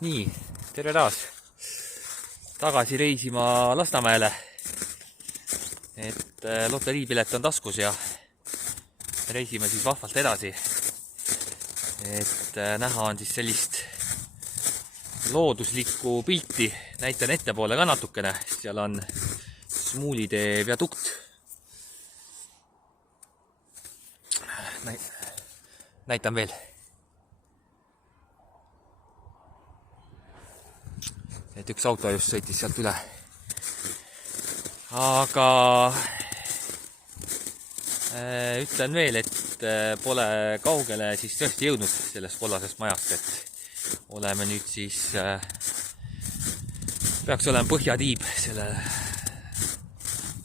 Nii, tere taas. Tagasi reisima Lasnamäele. Et loteriipilet on taskus ja reisime siis vahvalt edasi. Et näha on siis sellist looduslikku pilti. Näitan ettepoole ka natukene. Seal on Smuulitee viadukt. Näitan veel. Et üks auto just sõitis sealt üle. Aga ütlen veel, et pole kaugele siis tõesti jõudnud sellest kollasest majast, et oleme nüüd siis peaks olema Põhjatiib, selle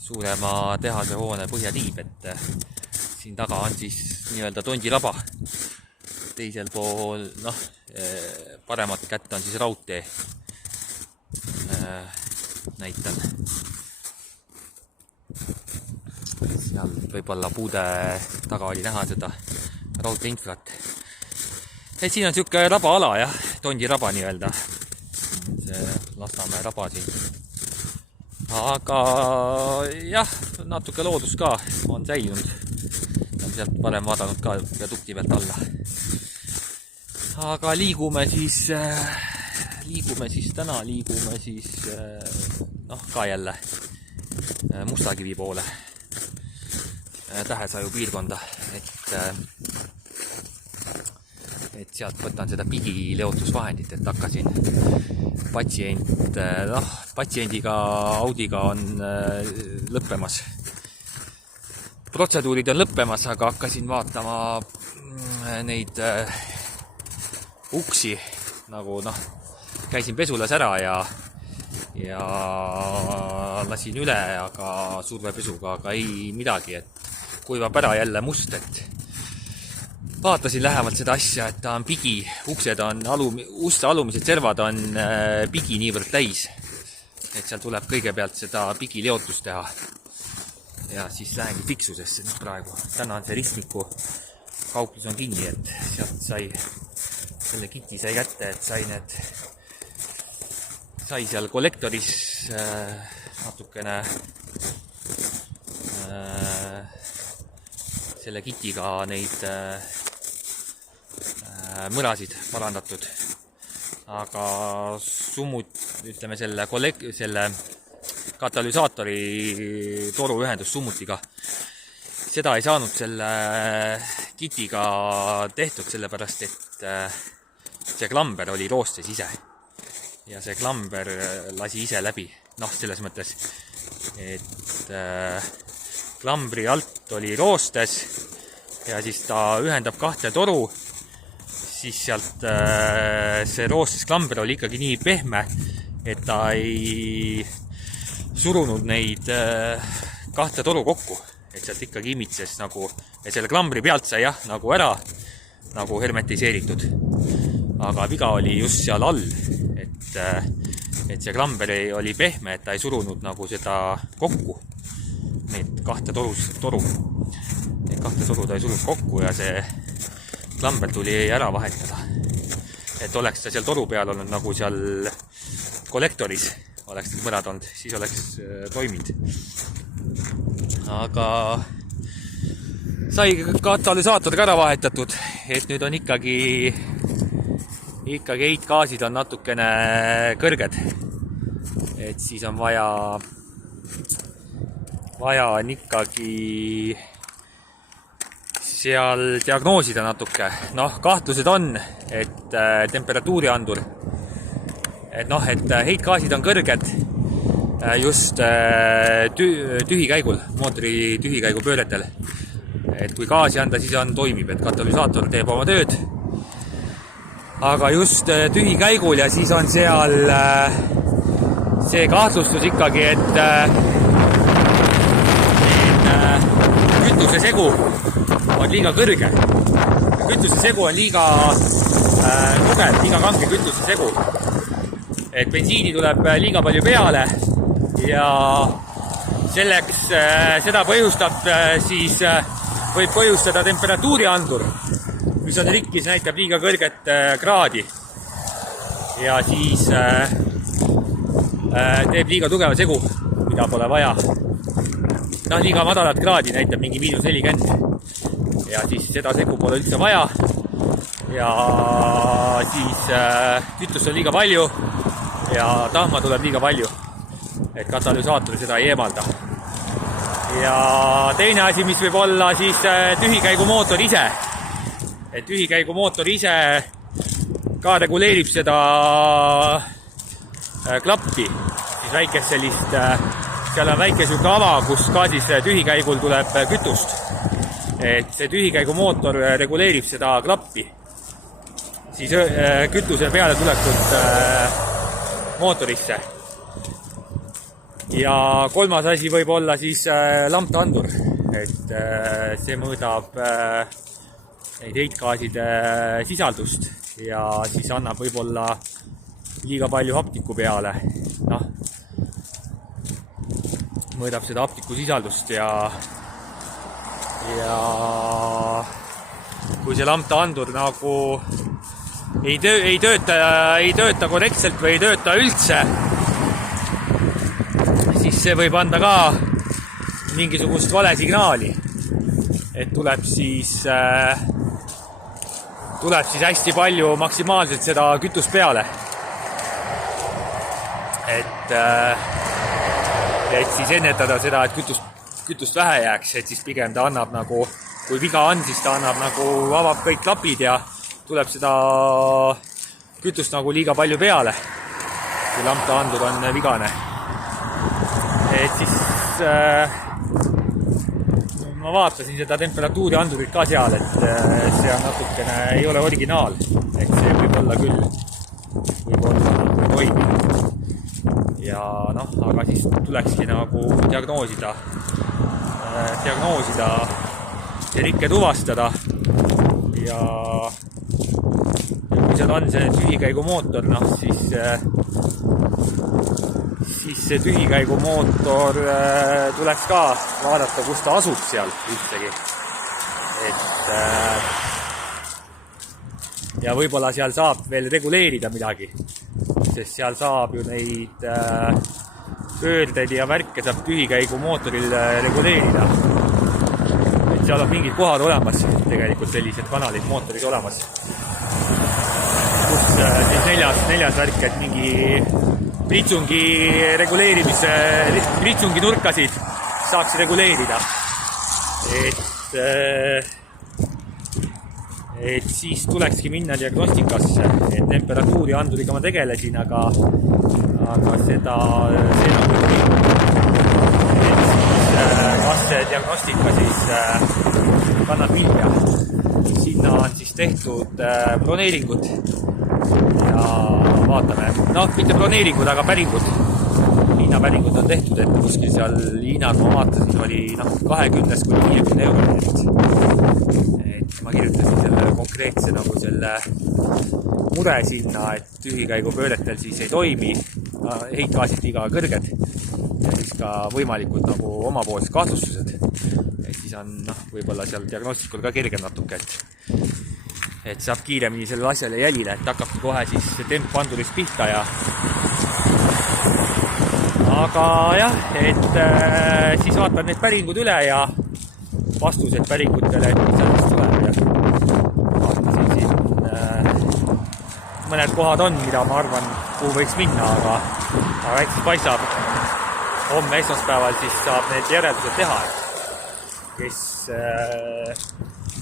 suurema tehase hoone Põhjatiib, et siin taga on siis nii-öelda Tondiraba. Teisel pool, paremat kätt on siis raudtee. Näitan. Seal võib-olla puude taga oli näha seda raudteeinfrat. Et siin on siuke raba-ala, jah, Tondiraba nii-öelda. See Lasnamäe raba siin. Aga jah, natuke loodus ka on säilinud. On sealt varem vaadanud ka viadukti pealt alla. Aga liigume siis täna ka jälle Mustakivi poole, Tähesaju piirkonda, et sealt võtan seda pigileotusvahendit, et hakkasin patsiendiga, Audiga on lõppemas. Protseduurid on lõppemas, aga hakkasin vaatama neid uksi, nagu käisin pesulas ära ja lasin üle, aga survepesuga, aga ei midagi, et kuivab ära jälle must, et vaatasin lähemalt seda asja, et ta on pigi, uksed on, uste alumised servad on pigi niivõrd täis, et seal tuleb kõigepealt seda pigileotust teha ja siis lähengi fiksusesse nüüd praegu. Täna on see Ristniku kauplus on kinni, et sealt selle kiti sai kätte, et sai seal kollektoris natukene selle kitiga neid mõrasid parandatud. Aga ütleme selle katalüsaatori toruühendus summutiga, seda ei saanud selle kitiga tehtud, sellepärast et see klamber oli roostes ise. Ja see klamber lasi ise läbi. Selles mõttes, et klambri alt oli roostes ja siis ta ühendab kahte toru, siis sealt see roostes klamber oli ikkagi nii pehme, et ta ei surunud neid kahte toru kokku, et sealt ikkagi imitses nagu, ja selle klambri pealt sai jah, nagu ära, nagu hermetiseeritud. Aga viga oli just seal all, et see klamber oli pehme, et ta ei surunud nagu seda kokku. Need kahte toru. Need kahte toru ta ei surunud kokku ja see klamber tuli ära vahetada. Et oleks ta seal toru peal olnud nagu seal kollektoris, oleks need mõrad olnud, siis oleks toiminud. Aga sai katalüsaator ära vahetatud, et nüüd on ikkagi heitgaasid on natukene kõrged, et siis on vaja on ikkagi seal diagnoosida natuke. Kahtlused on, et temperatuuriandur, et heitgaasid on kõrged just tühikäigul, mootori tühikäigu pööretel. Et kui gaasi anda, siis toimib, et katalüsaator teeb oma tööd. Aga just tühikäigul ja siis on seal see kahtlustus ikkagi, et kütusesegu on liiga kõrge. Kütusesegu on liiga tugev, liiga kange kütusesegu. Et bensiini tuleb liiga palju peale ja selleks seda põhjustab siis võib põhjustada temperatuuriandur, mis on rikkis, näitab liiga kõrget kraadi. ja siis teeb liiga tugeva segu, mida pole vaja. Noh, liiga madalat kraadi näitab mingi -40 ja siis seda segu pole üldse vaja ja siis kütust on liiga palju ja tahma tuleb liiga palju, et katalüsaator seda ei eemalda. Ja teine asi, mis võib olla siis tühikäigumootor ise, et tühikäigumootor ise ka reguleerib seda klappi, siis väikest sellist, seal on väike siuke ava, kus ka siis tühikäigul tuleb kütust, et see tühikäigumootor reguleerib seda klappi, siis kütuse peale tulekut mootorisse. Ja kolmas asi võib olla siis lamptandur, et see mõõdab neid heitgaaside sisaldust ja siis annab võib-olla liiga palju hapniku peale. Noh, mõõdab seda hapniku sisaldust ja kui see lamptandur nagu ei tööta korrektselt või ei tööta üldse, siis see võib anda ka mingisugust vale signaali, et tuleb siis hästi palju maksimaalselt seda kütust peale, et siis ennetada seda, et kütust vähe jääks, et siis pigem ta annab nagu, kui viga on, siis ta annab nagu, avab kõik klapid ja tuleb seda kütust nagu liiga palju peale, kui lamptandur on vigane. Et siis ma vaatasin seda temperatuuri andurit ka seal, et see on natukene, ei ole originaal, et see võib olla küll, nagu toiminud. Ja noh, aga siis tulekski nagu diagnoosida see rikke tuvastada ja kui seal on see tühikäigumootor, noh siis see tühikäigumootor tuleks ka vaadata, kus ta asub seal üldsegi. Ja võib-olla seal saab veel reguleerida midagi, sest seal saab ju neid pöördeid ja värke saab tühikäigumootoril reguleerida. Et seal on mingid kohad olemas, tegelikult sellised kanalid mootoris olemas, kus siis neljas värk, et mingi pritsungi reguleerimise, pritsungi nurkasid saaks reguleerida. Et siis tulekski minna diagnostikasse, et temperatuuri anduriga ma tegelesin, aga seda nagu et siis kas see diagnostika siis kannab vilja. Sinna on siis tehtud broneeringud ja vaatame, noh, mitte broneeringud, aga päringud. Hinnapäringud on tehtud, et kuskil seal hinnad ma vaatasin, oli 20–50 eurot. Et ma kirjutasin selle konkreetse nagu selle mure sinna, et tühikäigupööretel siis ei toimi, heitgaasid liiga kõrged ja siis ka võimalikud nagu omapoolsed kahtlustused. Et siis on võib-olla seal diagnostikul ka kergem natuke, et saab kiiremini sellele asjale jälile, et hakkabki kohe siis temp andurist pihta ja aga jah, et siis vaatan need päringud üle ja vastused päringutele, et mis sellest tuleb ja vaatasin siin mõned kohad on, mida ma arvan, kuhu võiks minna, aga väikselt paistab homme esmaspäeval siis saab need järeldused teha, et kes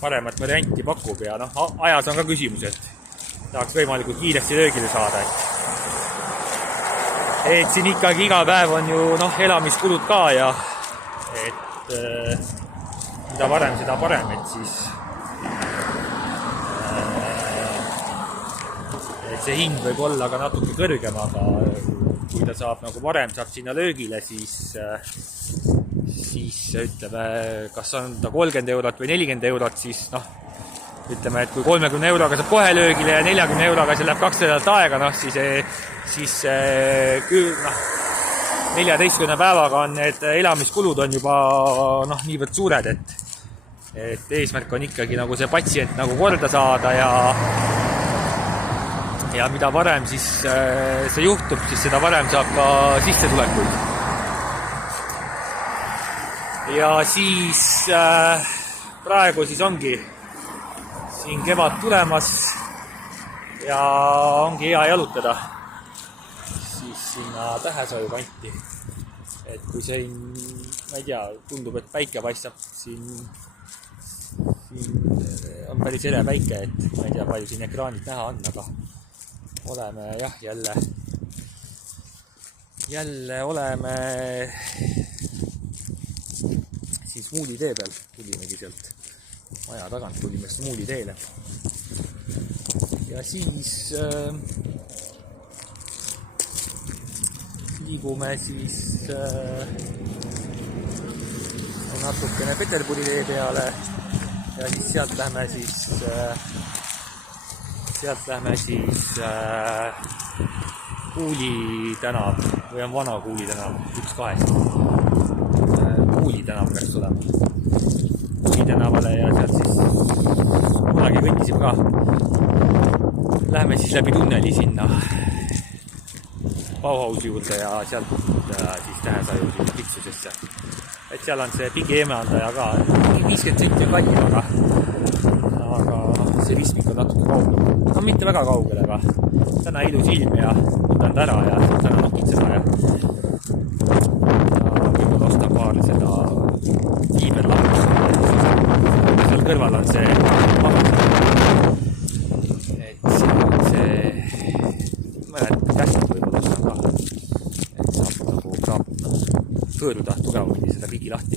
paremat varianti pakub ja noh, ajas on ka küsimus, et tahaks võimalikult kiiresti löögile saada, et siin ikkagi iga päev on ju elamiskulud ka ja et mida varem, seda parem, et siis et see hind võib olla ka natuke kõrgem, aga kui ta saab nagu varem saab sinna löögile, siis ütleme, kas on ta 30 eurot või 40 eurot, siis ütleme, et kui 30 euroga saab kohe löögile ja 40 euroga see läheb 2 nädalat aega, siis 14 päevaga on need elamiskulud on juba niivõrd suured, et eesmärk on ikkagi nagu see patsient nagu korda saada ja ja mida varem siis see juhtub, siis seda varem saab ka sissetulekuid. Ja siis praegu siis ongi siin kevad tulemas ja ongi hea jalutada siis sinna Tähesaju kanti. Et kui siin, ma ei tea, tundub, et päike paistab, siin on päris ele päike, et ma ei tea, palju siin ekraanilt näha on, aga oleme jah, jälle oleme siis Muuli tee peal, tulimegi sealt maja tagant, tulime siis Muuli teele. Ja siis liigume siis natukene Peterburi tee peale ja siis sealt lähme siis Kuuli tänav või on Vana Kuuli tänav, üks kahest. Kuuli tänav peaks tulema. Kuuli tänavale ja sealt siis kunagi kõndisime ka. Lähme siis läbi tunneli sinna Bauhausi juurde ja sealt siis Tähesaju sinna Piksusesse. Et seal on see pigi eemeandaja ka. 50 senti on kallim, aga see ristmik on natuke kaugel. No mitte väga kaugel, aga täna ilus ilm ja võtan ta ära ja täna nokitseda ja võib-olla ostan paar seda kiiberlappust. Seal kõrval on see et seal on see mõned kästud võib-olla ostan ka, et saab nagu pööruda tugevamini seda pigi lahti.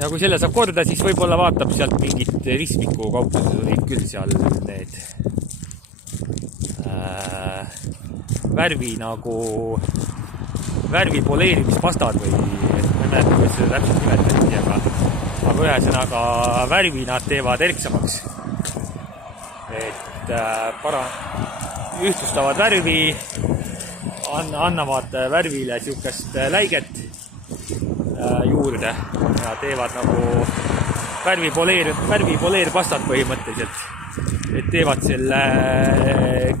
Ja kui selle saab korda, siis võib-olla vaatab sealt mingit ristmiku kauplused olid küll seal need värvi poleerimispastad või ma ei mäleta, kuidas seda täpselt nimetati, aga ühesõnaga värvi nad teevad erksamaks. Et ühtlustavad värvi, annavad värvile siukest läiget juurde ja teevad nagu värvipoleerpastat põhimõtteliselt, et teevad selle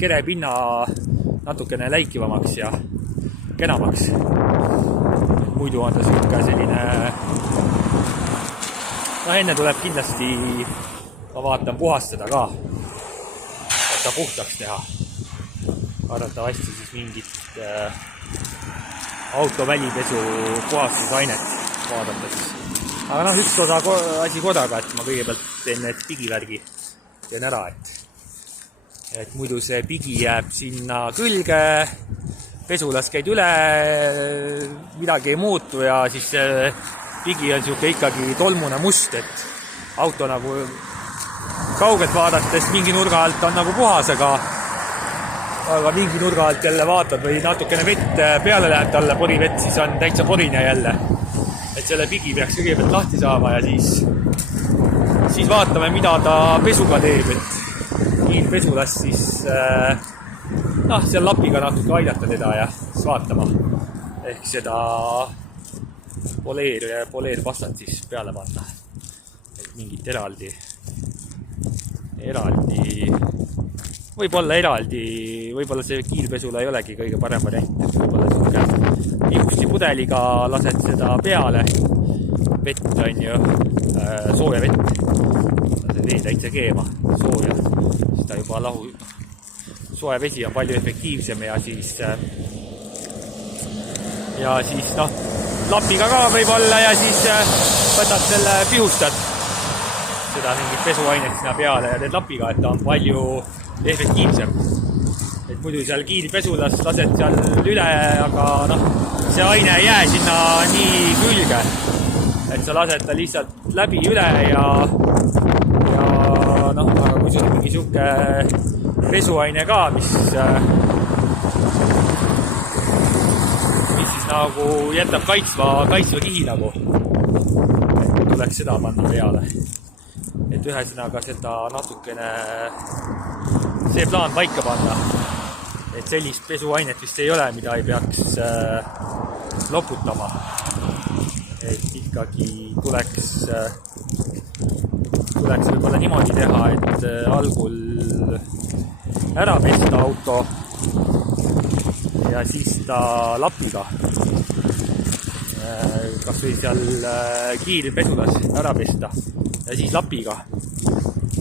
kerepinna natukene läikivamaks ja kenamaks. Muidu on ta siuke selline, enne tuleb kindlasti, ma vaatan, puhastada ka, et ta puhtaks teha. Arvatavasti siis mingit autovälipesu puhastusainet vaadata siis. Aga üks asi korraga, et ma kõigepealt teen need pigivärgi, teen ära, et muidu see pigi jääb sinna külge, pesulas käid üle, midagi ei muutu ja siis see pigi on siuke ikkagi tolmune must, et auto nagu kaugelt vaadates mingi nurga alt on nagu puhas, aga mingi nurga alt jälle vaatad või natukene vett peale läheb talle porivett, siis on täitsa porine jälle. Et selle pigi peaks kõigepealt lahti saama ja siis vaatame, mida ta pesuga teeb, et kiirpesulas siis seal lapiga natuke aidata teda ja siis vaatama. Ehk seda poleerpastat siis peale panna. Et mingit eraldi võib-olla see kiirpesula ei olegi kõige parem variant, et võib-olla siuke ihusti pudeliga lased seda peale, vett on ju, sooja vett, see vee täitsa keema, sooja, siis ta juba soe vesi on palju efektiivsem ja siis lapiga ka võib-olla ja siis võtad selle pihustad seda mingit pesuainet sinna peale ja teed lapiga, et ta on palju efektiivsem. Et muidu seal kiirpesulas lased seal üle, aga see aine ei jää sinna nii külge. Et sa lased ta lihtsalt läbi üle ja aga kui sul on mingi siuke pesuaine ka, mis siis nagu jätab kaitsva kihi nagu. Et tuleks seda panna peale. Et ühesõnaga seda natukene see plaan paika panna, et sellist pesuainet vist ei ole, mida ei peaks loputama. Et ikkagi tuleks võib-olla niimoodi teha, et algul ära pesta auto ja siis ta lapiga, kas või seal kiirpesulas ära pesta ja siis lapiga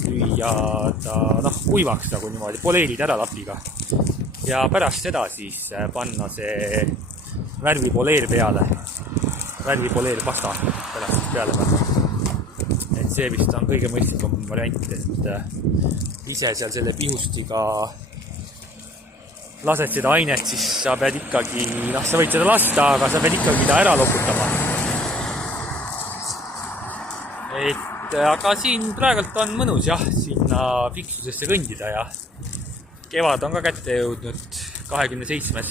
lüüa ta kuivaks nagu niimoodi, poleerida ära lapiga ja pärast seda siis panna see värvipoleer peale, värvipoleer pasta pärast peale panna. Et see vist on kõige mõistlikum variant, et ise seal selle pihustiga lased seda ainet, siis sa pead ikkagi, sa võid seda lasta, aga sa pead ikkagi ta ära loputama. Aga siin praegult on mõnus jah, sinna fiksusesse kõndida ja kevad on ka kätte jõudnud, 27.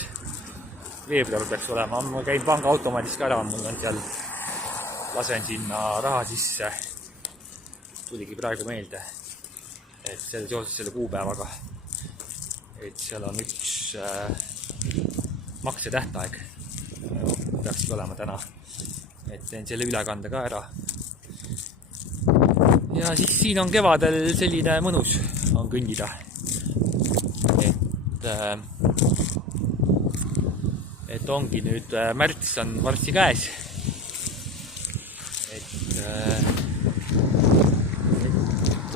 veebruar peaks olema. Ma käin panga automaadis ka ära, mul on seal, lasen sinna raha sisse. Tuligi praegu meelde, et seoses selle kuupäevaga, et seal on üks maksetähtaeg, peakski olema täna, et teen selle ülekande ka ära. Ja siis siin on kevadel selline mõnus on kõndida, et ongi nüüd märts on varsti käes, et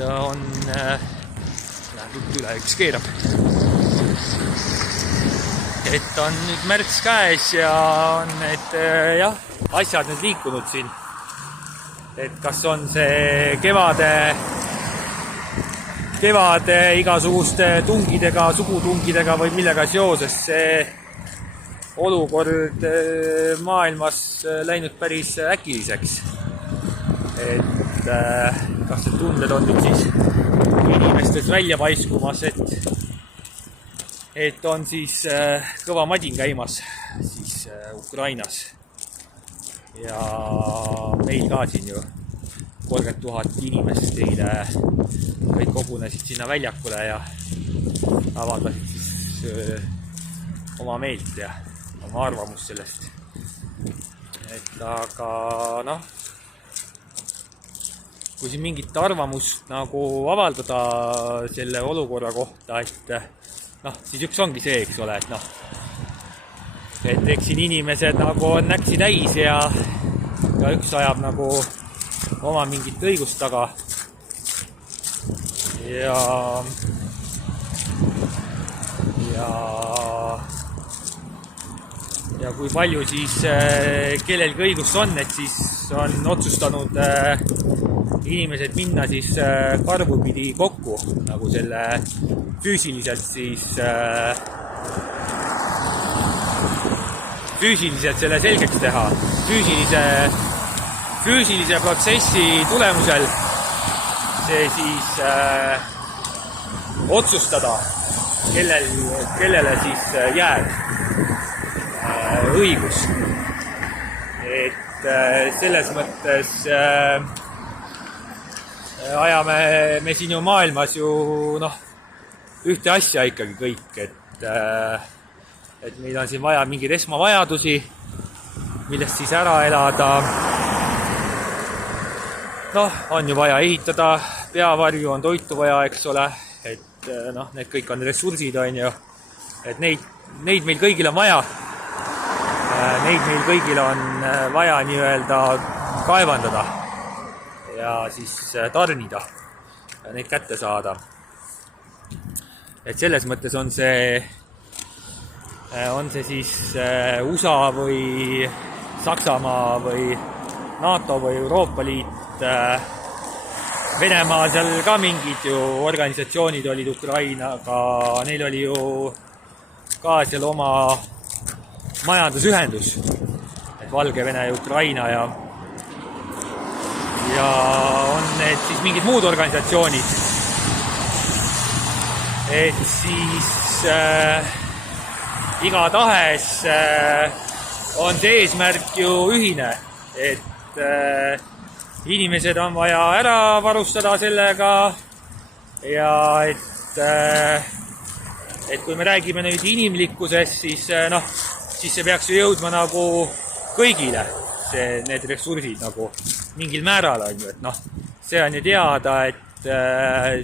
on, üle üks keerab, et on nüüd märts käes ja on need jah, asjad nüüd liikunud siin, et kas on see kevade igasuguste tungidega, sugutungidega või millega seoses see olukord maailmas läinud päris äkiliseks, et kas need tunded on nüüd siis inimestes välja paiskumas, et on siis kõva madin käimas siis Ukrainas ja meil ka siin ju 30 000 inimest eile kõik kogunesid sinna väljakule ja avaldasid siis oma meelt ja oma arvamust sellest, et aga kui siin mingit arvamust nagu avaldada selle olukorra kohta, et siis üks ongi see, eks ole, et eks siin inimesed nagu on näksi täis ja üks ajab nagu oma mingit õigust taga ja kui palju siis kellelgi õigust on, et siis on otsustanud inimesed minna siis karvupidi kokku, nagu selle füüsiliselt selle selgeks teha. Füüsilise protsessi tulemusel see siis otsustada, kellele siis jääb õigus. Et selles mõttes ajame me siin ju maailmas ju ühte asja ikkagi kõik, et meil on siin vaja mingeid esmavajadusi, millest siis ära elada. On ju vaja ehitada, peavarju on toitu vaja, eks ole, et need kõik on ressursid, on ju, et neid meil kõigil on vaja. Neid meil kõigil on vaja nii-öelda kaevandada ja siis tarnida ja neid kätte saada. Et selles mõttes on see siis USA või Saksamaa või NATO või Euroopa Liit, Venemaa seal ka mingid ju organisatsioonid olid Ukrainaga, neil oli ju ka seal oma majandusühendus, et Valgevene ja Ukraina ja on need siis mingid muud organisatsioonid, et siis igatahes on see eesmärk ju ühine, et inimesed on vaja ära varustada sellega ja et kui me räägime nüüd inimlikkusest, siis see peaks ju jõudma nagu kõigile, need ressursid nagu mingil määral on ju, et see on ju teada, et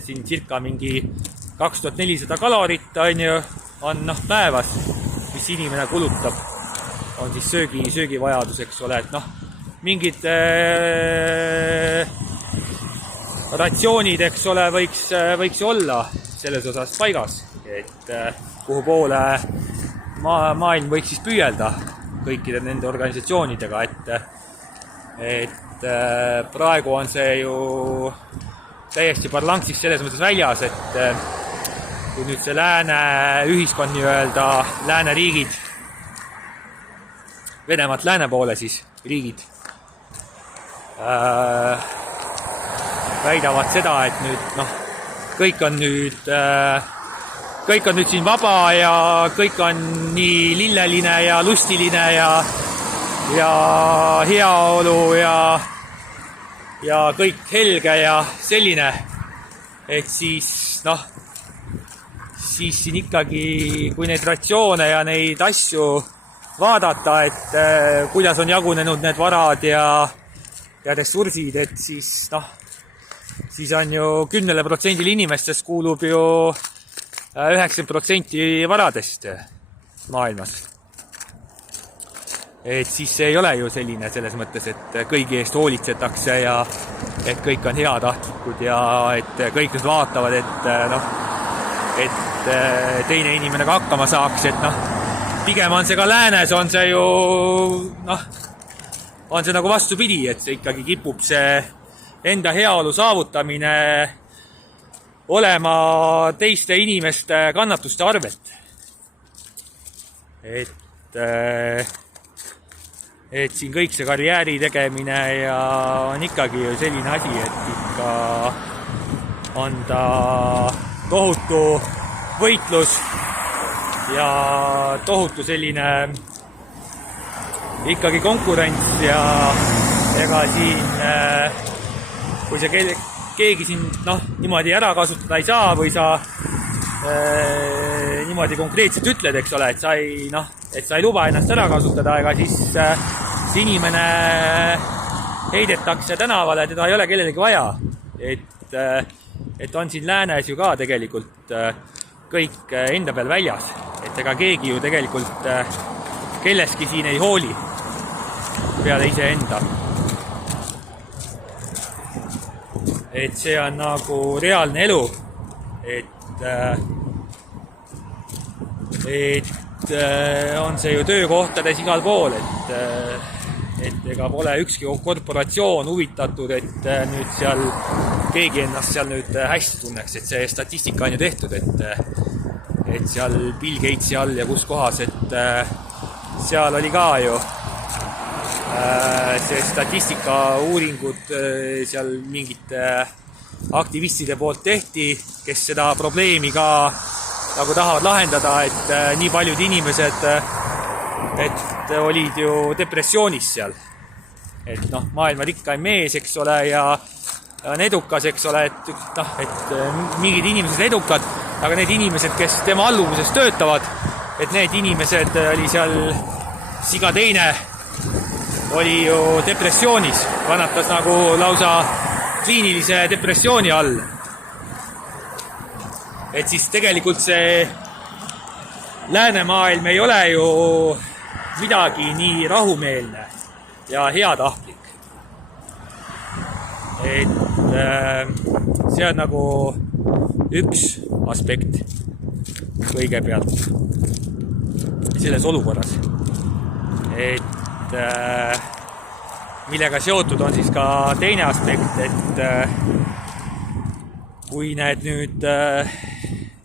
siin circa mingi 2400 kalorit on päevas, mis inimene kulutab, on siis söögivajadus, eks ole, et mingid ratsioonid, eks ole, võiks olla selles osas paigas, et kuhu poole maailm võiks siis püüelda kõikide nende organisatsioonidega, et praegu on see ju täiesti parlanksis selles mõttes väljas, et kui nüüd see lääne ühiskond lääneriigid, Venemaalt lääne poole siis riigid väidavad seda, et nüüd kõik on nüüd siin vaba ja kõik on nii lilleline ja lustiline ja heaolu ja kõik helge ja selline, et siis siin ikkagi, kui neid ratsioone ja neid asju vaadata, et kuidas on jagunenud need varad ja ressursid, et siis on ju 10% inimestest kuulub ju 90% varadest maailmas. Et siis see ei ole ju selline selles mõttes, et kõigi eest hoolitsetakse ja et kõik on heatahtlikud ja et kõik nüüd vaatavad, et teine inimene ka hakkama saaks, et pigem on see ka läänes, on see ju on see nagu vastupidi, et see ikkagi kipub see enda heaolu saavutamine olema teiste inimeste kannatuste arvelt. Et siin kõik see karjääri tegemine ja on ikkagi ju selline asi, et ikka on ta tohutu võitlus ja tohutu selline ikkagi konkurents ja ega siin, kui see keegi siin niimoodi ära kasutada ei saa või sa niimoodi konkreetselt ütled, eks ole, et sa ei luba ennast ära kasutada, ega siis see inimene heidetakse tänavale, teda ei ole kellelegi vaja. Et on siin läänes ju ka tegelikult kõik enda peal väljas, et ega keegi ju tegelikult kelleski siin ei hooli peale iseenda. Et see on nagu reaalne elu, et on see ju töökohtades igal pool, et ega pole ükski korporatsioon huvitatud, et nüüd seal keegi ennast seal nüüd hästi tunneks, et see statistika on ju tehtud, et seal Bill Gatesi all ja kus kohas, et seal oli ka ju see statistika uuringud seal mingite aktivistide poolt tehti, kes seda probleemi ka nagu tahavad lahendada, et nii paljud inimesed, et olid ju depressioonis seal. Et maailma rikkaim mees, eks ole, ja on edukas, eks ole, et mingid inimesed edukad, aga need inimesed, kes tema alluvuses töötavad, et need inimesed oli seal, iga teine oli ju depressioonis, kannatas nagu lausa kliinilise depressiooni all. Et siis tegelikult see läänemaailm ei ole ju midagi nii rahumeelne ja heatahtlik. Et see on nagu üks aspekt kõigepealt selles olukorras. Et millega seotud on siis ka teine aspekt, et kui need nüüd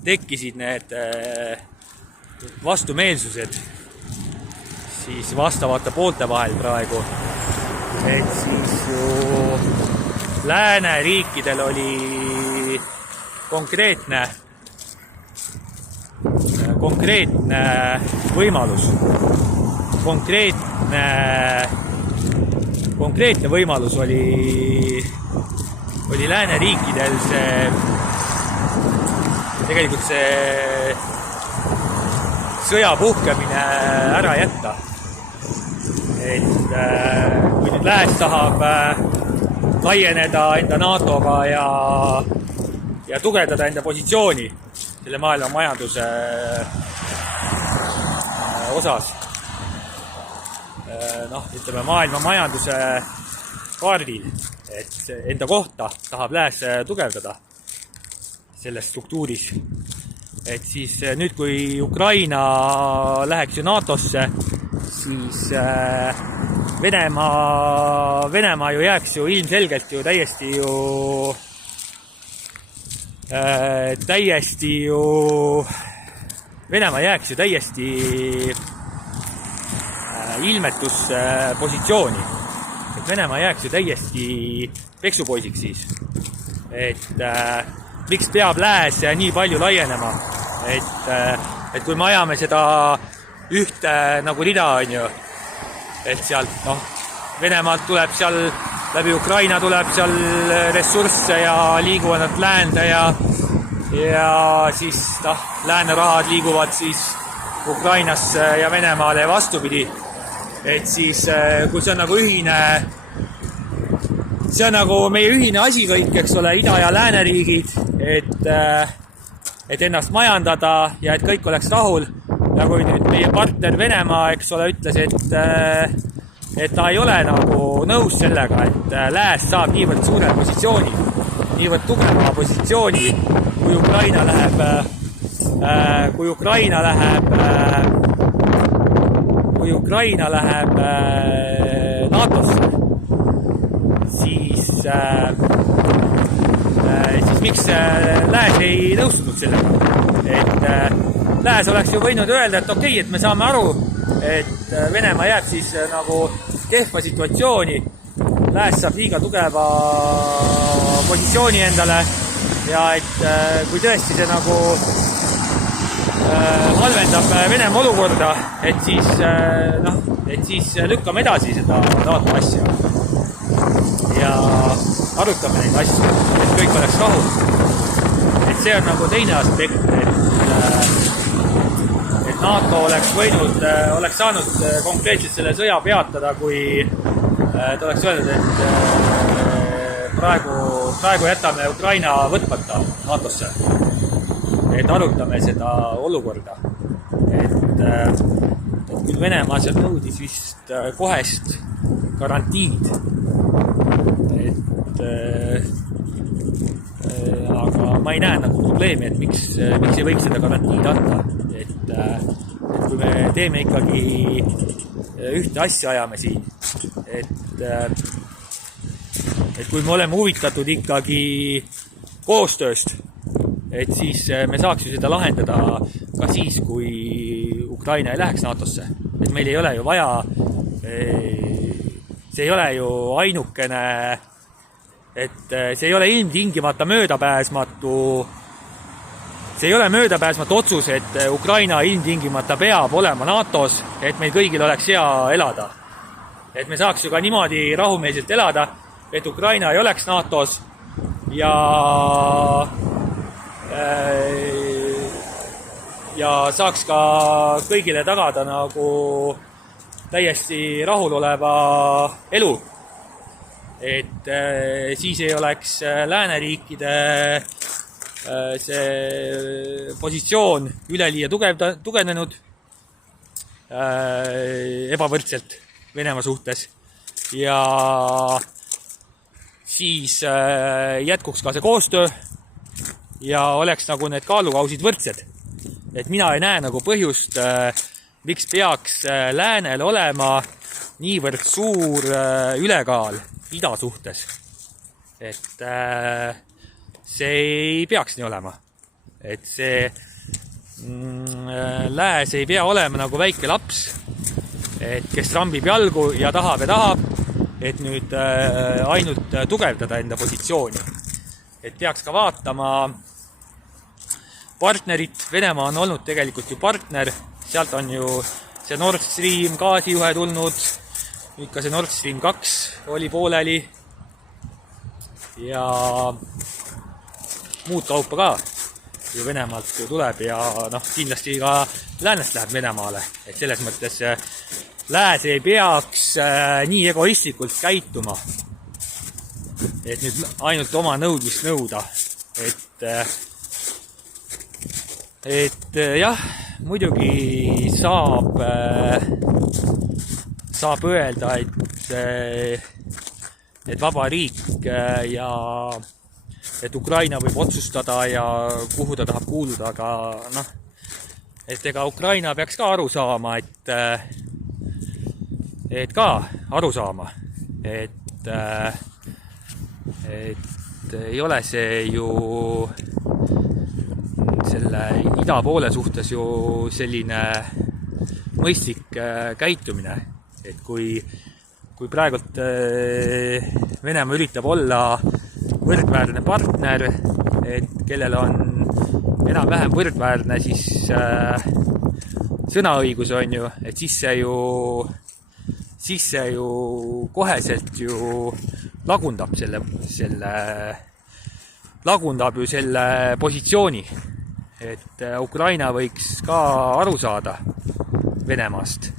tekkisid need vastumeelsused siis vastavate poolte vahel praegu, et siis ju lääneriikidel oli konkreetne võimalus. Konkreetne võimalus oli lääneriikidel tegelikult see sõja puhkemine ära jätta. Et kui nüüd lääs tahab laieneda enda NATO-ga ja tugevdada enda positsiooni, selle maailma majanduse osas. Ütleme maailma majanduse kaardil, et enda kohta tahab lääs tugevdada selles struktuuris. Et siis nüüd, kui Ukraina läheks ju NATOsse, siis Venemaa ju jääks ju ilmselgelt ju Venemaa jääks ju täiesti ilmetuspositsiooni. Et Venemaa jääks ju täiesti peksupoisiks siis. Et miks peab lääs nii palju laienema? Et kui me ajame seda ühte nagu rida, on ju, et sealt, Venemaalt tuleb seal, läbi Ukraina tuleb seal ressursse ja liiguvad nad läände ja siis, lääne rahad liiguvad siis Ukrainasse ja Venemaale vastupidi. Et siis, kui see on nagu see on nagu meie ühine asi kõik, eks ole, ida- ja lääneriigid, et ennast majandada ja et kõik oleks rahul. Ja kui nüüd meie partner Venemaa, eks ole, ütles, et ta ei ole nagu nõus sellega, et lääs saab niivõrd suure positsiooni, niivõrd tugeva positsiooni, kui Ukraina läheb NATOsse, siis miks lääs ei nõustunud sellega? Et lääs oleks ju võinud öelda, et okei, et me saame aru, et Venemaa jääb siis nagu kehva situatsiooni, lääs saab liiga tugeva positsiooni endale ja et kui tõesti see nagu halvendab Venemaa olukorda, et siis lükkame edasi seda NATO asja ja arutame neid asju, et kõik oleks rahul. Et see on nagu teine aspekt, et NATO oleks saanud konkreetselt selle sõja peatada, kui ta oleks öelnud, et praegu jätame Ukraina võtmata NATOsse. Et arutame seda olukorda. Et küll Venemaa seal nõudis vist kohest garantiid. Aga ma ei näe nagu probleemi, et miks ei võiks seda garantiid anda. Et kui me teeme ikkagi ühte asja ajame siin, et kui me oleme huvitatud ikkagi koostööst, et siis me saaks ju seda lahendada ka siis, kui Ukraina ei läheks NATOsse. Et meil ei ole ju vaja, see ei ole ju ainukene, et see ei ole ilmtingimata möödapääsmatu, see ei ole möödapääsmatu otsus, et Ukraina ilmtingimata peab olema NATOs, et meil kõigil oleks hea elada. Et me saaks ju ka niimoodi rahumeelselt elada, et Ukraina ei oleks NATOs ja saaks ka kõigile tagada nagu täiesti rahuloleva elu. Et siis ei oleks lääneriikide see positsioon üleliia tugevnenud ebavõrdselt Venemaa suhtes ja siis jätkuks ka see koostöö ja oleks nagu need kaalukausid võrdsed. Et mina ei näe nagu põhjust, miks peaks läänel olema niivõrd suur ülekaal ida suhtes. Et see ei peaks nii olema. Et see lääs ei pea olema nagu väike laps, et kes rambib jalgu ja tahab, et nüüd ainult tugevdada enda positsiooni. Et peaks ka vaatama partnerit. Venemaa on olnud tegelikult ju partner. Sealt on ju see Nord Stream gaasijuhe tulnud. Nüüd ka see Nord Stream 2 oli pooleli. Ja muud kaupa ka ju Venemaalt ju tuleb ja kindlasti ka läänest läheb Venemaale. Et selles mõttes lääs ei peaks nii egoistlikult käituma. Et nüüd ainult oma nõudmist nõuda. et jah, muidugi saab öelda, et vaba riik ja et Ukraina võib otsustada ja kuhu ta tahab kuuluda, aga noh, et ega Ukraina peaks ka aru saama, et ei ole see ju selle ida poole suhtes ju selline mõistlik käitumine, et kui praegult Venemaa üritab olla võrdväärne partner, et kellel on enam-vähem võrdväärne siis sõnaõigus on ju, et siis see ju koheselt ju lagundab selle positsiooni, et Ukraina võiks ka aru saada Venemaast,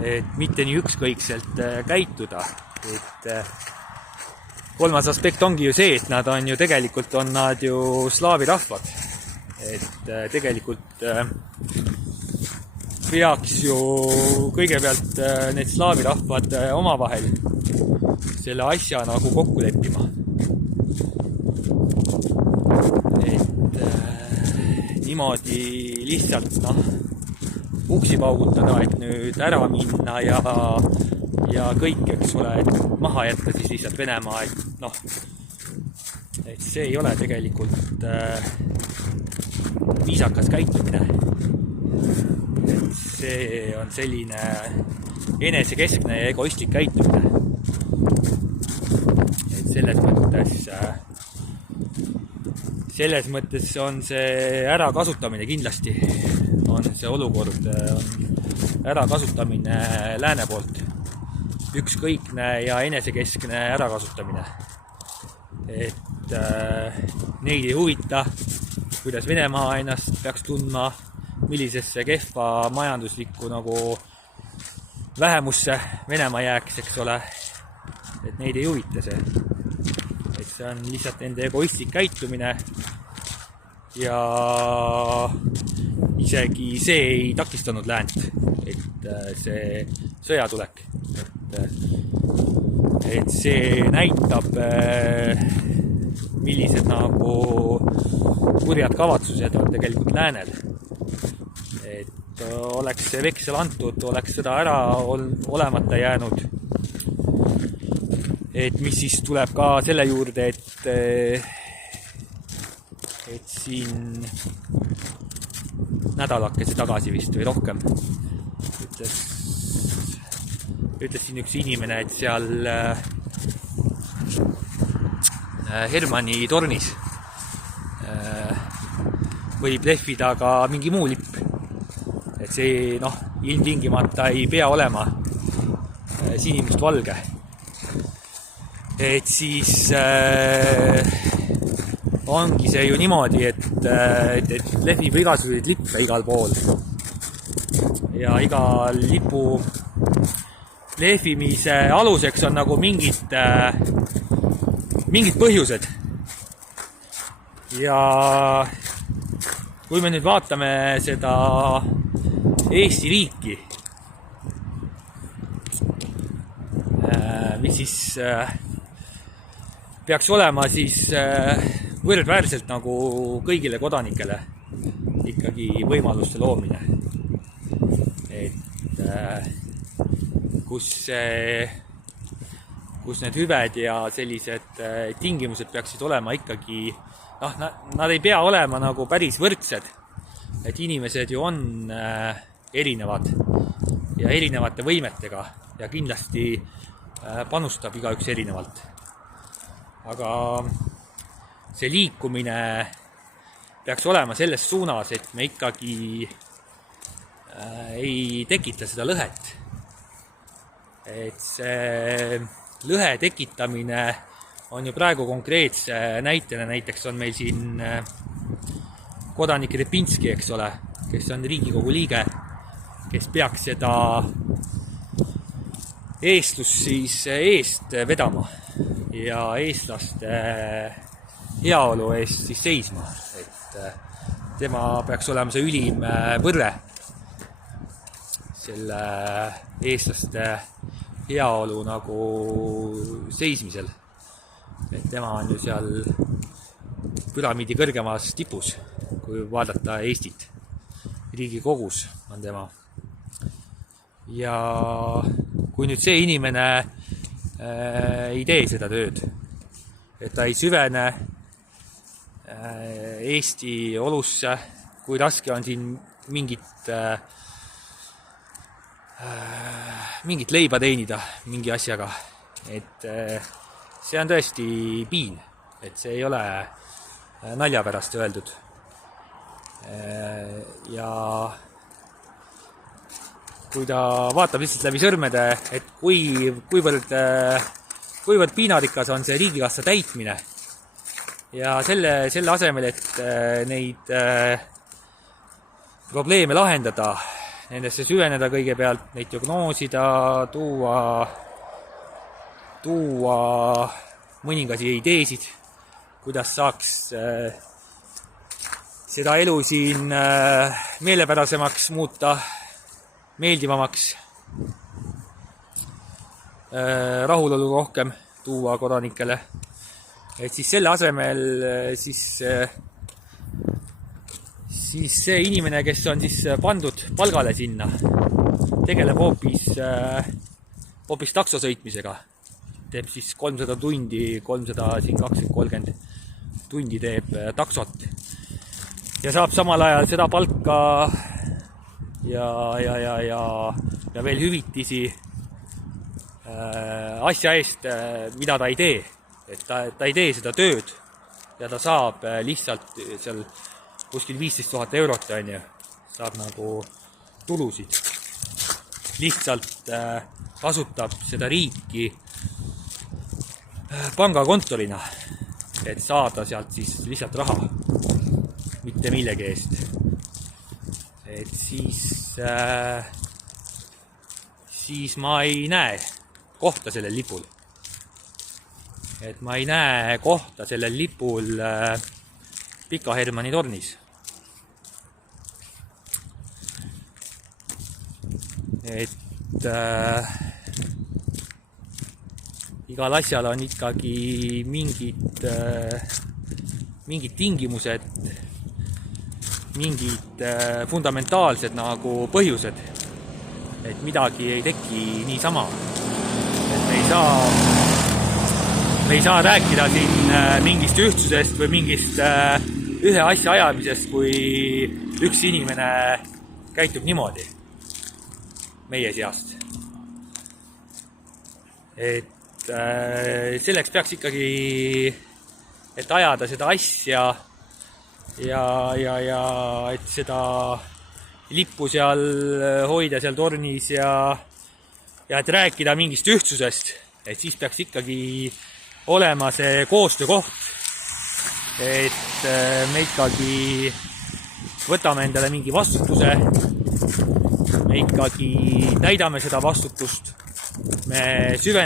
et mitte nii ükskõikselt käituda, et kolmas aspekt ongi ju see, et nad on ju slaavi rahvad, et tegelikult peaks ju kõigepealt need slaavi rahvad omavahel selle asja nagu kokku leppima. Et niimoodi lihtsalt uksi paugutada, et nüüd ära minna ja kõik, eks ole, et maha jätta siis lihtsalt Venemaa, et see ei ole tegelikult viisakas käitumine. Et see on selline enesekeskne ja egoistlik käitumine. Et selles mõttes on see ärakasutamine kindlasti, on see olukord ärakasutamine lääne poolt. Ükskõikne ja enesekeskne ärakasutamine. Et neid ei huvita, kuidas Venemaa ennast peaks tundma, millisesse kehva majanduslikku nagu vähemusse Venemaa jääks, eks ole. Et neid ei huvita see. Et see on lihtsalt nende egoistlik käitumine ja isegi see ei takistanud läänt, et see sõjatulek. Et see näitab, millised nagu kurjad kavatsused on tegelikult läänel. Et oleks see veksel antud, oleks seda ära olemata jäänud. Et mis siis tuleb ka selle juurde, et siin nädalakese tagasi vist või rohkem ütles siin üks inimene, et seal Hermanni tornis võib lehvida ka mingi muu lipp. Et see ilmtingimata ei pea olema sinimustvalge. Et siis ongi see ju niimoodi, et lehvib igasuguseid lippe igal pool. Ja iga lipu lehvimise aluseks on nagu mingid põhjused. Ja kui me nüüd vaatame seda Eesti riiki, mis siis peaks olema siis võrdväärselt nagu kõigile kodanikele ikkagi võimaluste loomine. Et kus need hüved ja sellised tingimused peaksid olema ikkagi, nad ei pea olema nagu päris võrdsed, et inimesed ju on erinevad ja erinevate võimetega ja kindlasti panustab igaüks erinevalt. Aga see liikumine peaks olema selles suunas, et me ikkagi ei tekita seda lõhet. Et see lõhe tekitamine on ju praegu konkreetse näitena, näiteks on meil siin kodanik Repinski, eks ole, kes on Riigikogu liige, kes peaks seda eestlust siis eest vedama ja eestlaste heaolu eest siis seisma. Et tema peaks olema see ülim võrre selle eestlaste heaolu nagu seismisel. Et tema on ju seal püramiidi kõrgemas tipus, kui vaadata Eestit. Riigikogus on tema. Ja kui nüüd see inimene ei tee seda tööd, et ta ei süvene Eesti olusse, kui raske on siin mingit leiba teenida mingi asjaga, et see on tõesti piin, et see ei ole nalja pärast öeldud. Ja kui ta vaatab lihtsalt läbi sõrmede, et kuivõrd piinarikas on see riigikassa täitmine ja selle asemel, et neid probleeme lahendada, nendesse süveneda kõigepealt, neid diagnoosida, tuua mõningasi ideesid, kuidas saaks seda elu siin meelepärasemaks muuta, meeldivamaks, rahulolu rohkem tuua kodanikele. Et siis selle asemel siis see inimene, kes on siis pandud palgale sinna, tegeleb hoopis taksosõitmisega. Teeb siis 300 tundi, 230 tundi teeb taksot. Ja saab samal ajal seda palka ja veel hüvitisi asja eest, mida ta ei tee. Et ta ei tee seda tööd ja ta saab lihtsalt seal kuskil 15 000 eurot, on ju, saab nagu tulusid. Lihtsalt kasutab seda riiki pangakontorina, et saada sealt siis lihtsalt raha, mitte millegi eest. Et siis ma ei näe kohta sellel lipul. Et ma ei näe kohta sellel lipul Pika Hermanni tornis. Et igal asjal on ikkagi mingid tingimused, mingid fundamentaalsed nagu põhjused, et midagi ei teki niisama. Et me ei saa rääkida siin mingist ühtsusest või mingist ühe asja ajamisest, kui üks inimene käitub niimoodi meie seast. Et selleks peaks ikkagi, et ajada seda asja ja et seda lippu seal hoida seal tornis ja et rääkida mingist ühtsusest, et siis peaks ikkagi olema see koostöökoht, et me ikkagi võtame endale mingi vastutuse, me ikkagi täidame seda vastutust, me süveneme